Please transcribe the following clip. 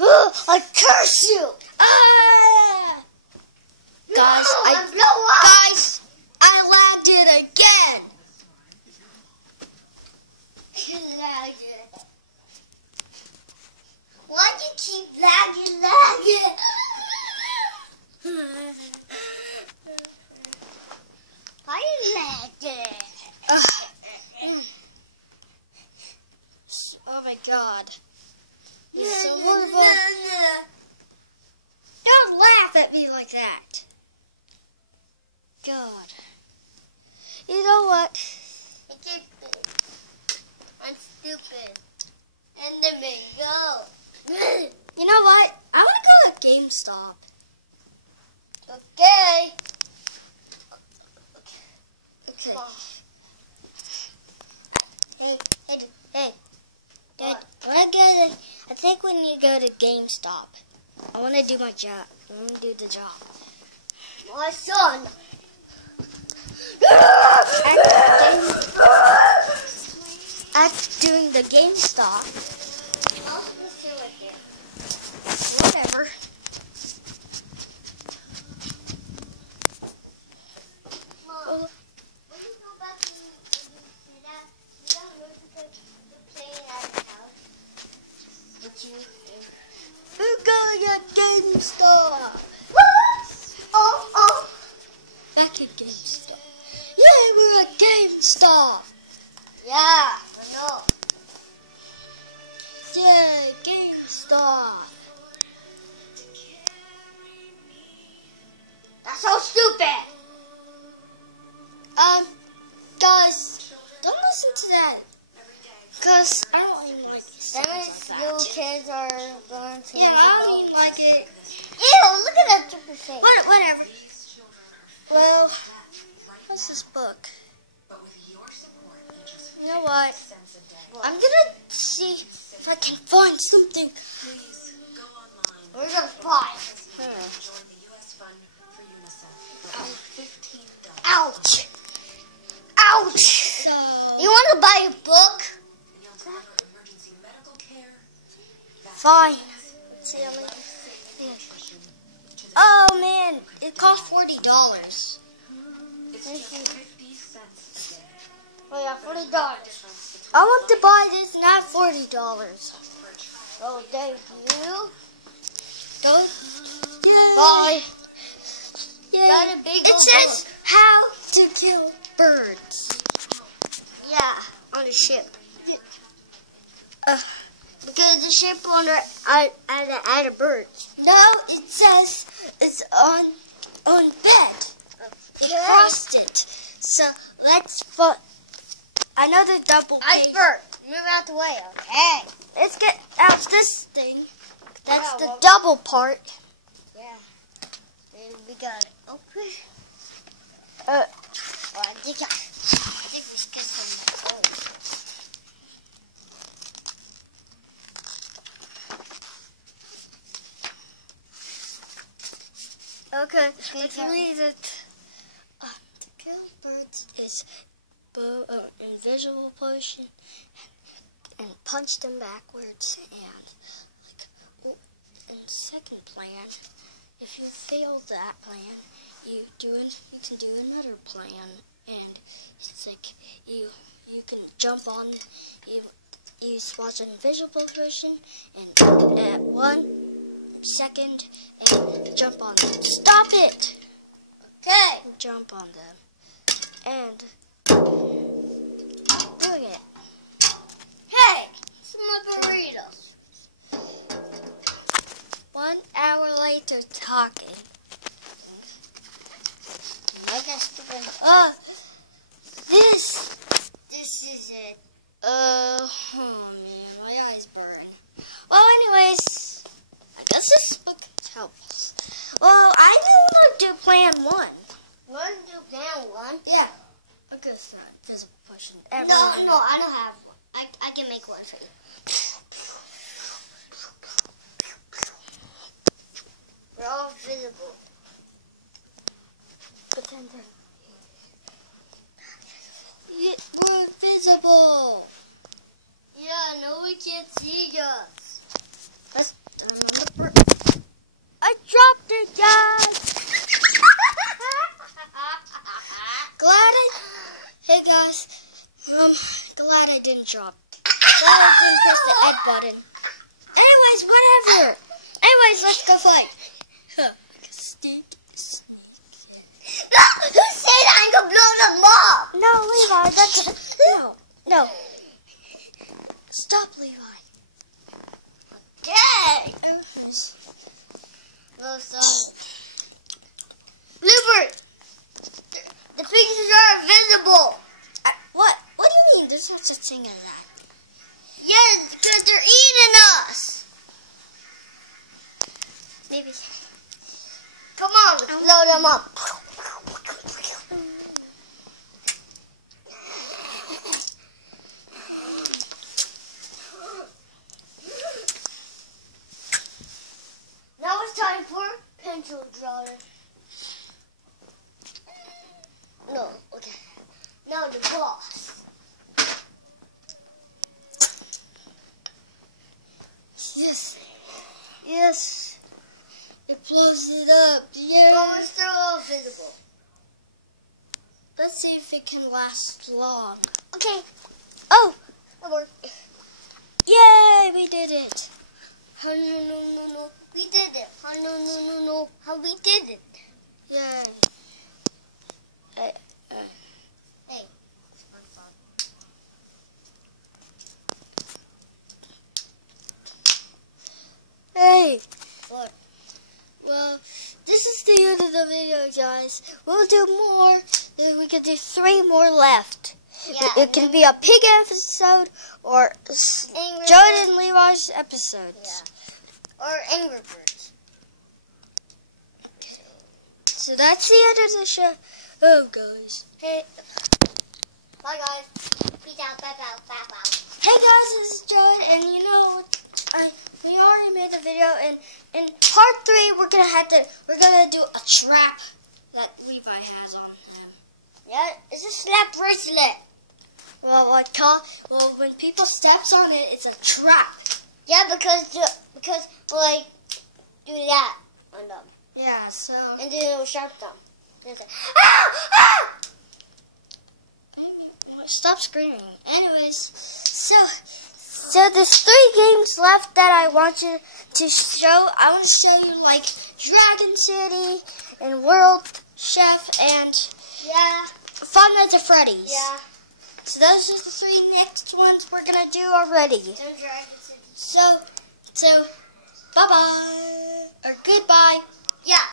I curse you! Guys, guys, I lagged it again. You lagged it. Why do you keep lagging? Why you lagged it? Oh my God. It's so horrible. Don't laugh at me like that. God. You know what? I'm stupid. And then we go. You know what? I want to go to GameStop. Okay. Okay. Come on. Hey. What? I think when you go to GameStop, I want to do my job. I want to do the job. My son. At doing the GameStop. I'll pursue it here. Whatever. Mom, when you go back and you see that, you don't know because you're playing at the house. But you We're going at GameStop. Oh. Back at GameStop. Yay, we're at GameStop. Yeah, I know. Yay, GameStop. That's so stupid. Guys, don't listen to that. Because I don't even like it. That means you kids are going to Yeah, I don't even like it. Ew, look at that stupid face. Whatever. Well, what's this book? You know what? I'm gonna see if I can find something. We're gonna find. Ouch. Ouch. So, You want to buy a book? fine. Oh man, it cost $40. Oh yeah, $40. I want to buy this, not $40. Oh, thank you. Go. Yay. Bye. Yay. Got a big It old says how to kill birds. Yeah, on the ship. Uh, Because the ship on the birds. no, it says it's on bed. It Okay. crossed it. So let's I know the double page. Iceberg, move out the way, okay? Let's get out this thing. That's Yeah, the well- double part. Yeah. And we got it. Okay. Uh, Well, I think we should get some gold. okay. Okay, Let's Karen. read it. To kill birds is invisible potion and punch them backwards. And in second plan, if you fail that plan, you can do another plan, and it's like you can jump on you swatch an invisible potion and at 1 second and jump on them. Stop it! Okay. Jump on them and doing it. Hey, some burritos. 1 hour later, talking. I guess stupid. This is it. Oh man, my eyes burn. Well, anyways, I guess this book helps. Well, I do want to do plan 1. Want to do plan 1? Yeah. I guess not. Invisible potion. No, I don't have one. I can make one for you. We're all visible. Pretend we're invisible. Yeah, no one can see us. I don't know. didn't press the ed button. Anyways, whatever. Anyways, let's go fight. Sneak. No, who said I'm gonna blow them up? No, Levi, that's no. Stop, Levi. Okay. Well, so Bluebird, the pictures are invisible. What? What do you mean? There's no such thing as that. Yes, because they're eating us. Maybe. Come on, let's blow them up. Now it's time for pencil drawing. No, okay. Now the boss. Yes. It blows it up. Yeah. But we're still invisible. Let's see if it can last long. Okay. Oh, It worked. yay! We did it. Oh, no. We did it. Oh, no. How we did it. Yay. Hey. Hey. What? Well, this is the end of the video, guys. We'll do more. We can do 3 more left. Yeah. It can be a pig episode or Angry Jordan and Levi's episodes. Yeah. Or Angry Birds. So that's the end of the show. Oh, guys. Hey. Bye, guys. Peace out. Bye. Hey, guys, this is Jordan, and you know, we already made the video, and in part 3, we're gonna do a trap that Levi has on him. Yeah, it's a slap bracelet. Well, when people steps on it, it's a trap. Yeah, because like do that on them, Yeah, so and then it'll shock them. Then it's like, ah! stop screaming. Anyways, so there's 3 games left that I want you to show. I want to show you like Dragon City and World Chef and Yeah. Five Nights at Freddy's. Yeah. So those are the 3 next ones we're gonna do already. Don't drag it. So bye bye.